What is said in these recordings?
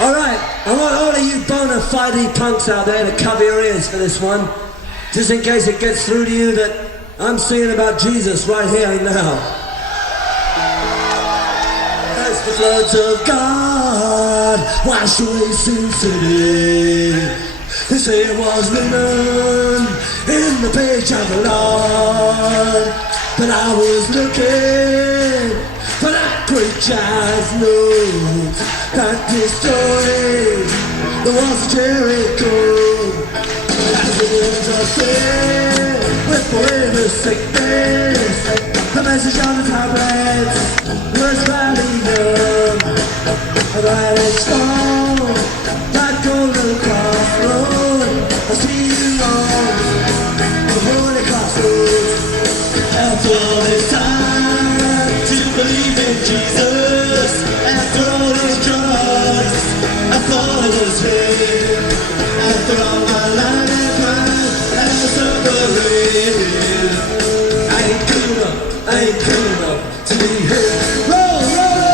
Alright, I want all of you bona fide punks out there to cover your ears for this one. Just in case it gets through to you that I'm singing about Jesus right here and now. As the floods of God wash away Sin City, they say it was written in the page of the Lord. But I was looking for that great giant note that destroyed the walls of Jericho. As the winds of sin whip away the sickness, the message on the tablets was rallying young. And I was strong, that golden crossroad. I see you on the holy crossroads. After all this time to believe in Jesus, after all these drugs, I thought it was him. After all my life and crime and suffering, I ain't good enough to be here. Roll, roll!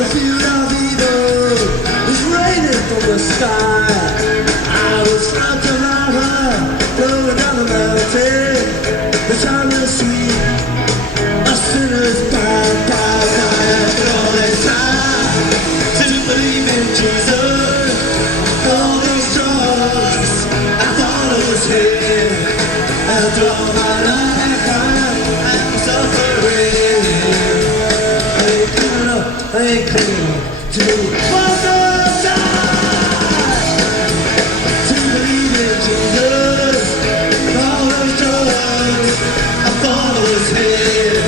The field of evil is raining from the sky. I was struck a lava flowing down the mountain. The time was sweet, a sinner's bound by fire. After all this time to believe in Jesus, all these drugs, I thought it was him. After all my life and crime and suffering, I ain't good enough to be one more time to believe in Jesus. All those drugs, I thought it was him.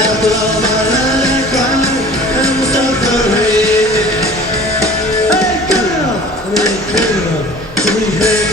After all my life and crime and suffering, I ain't good enough to be him.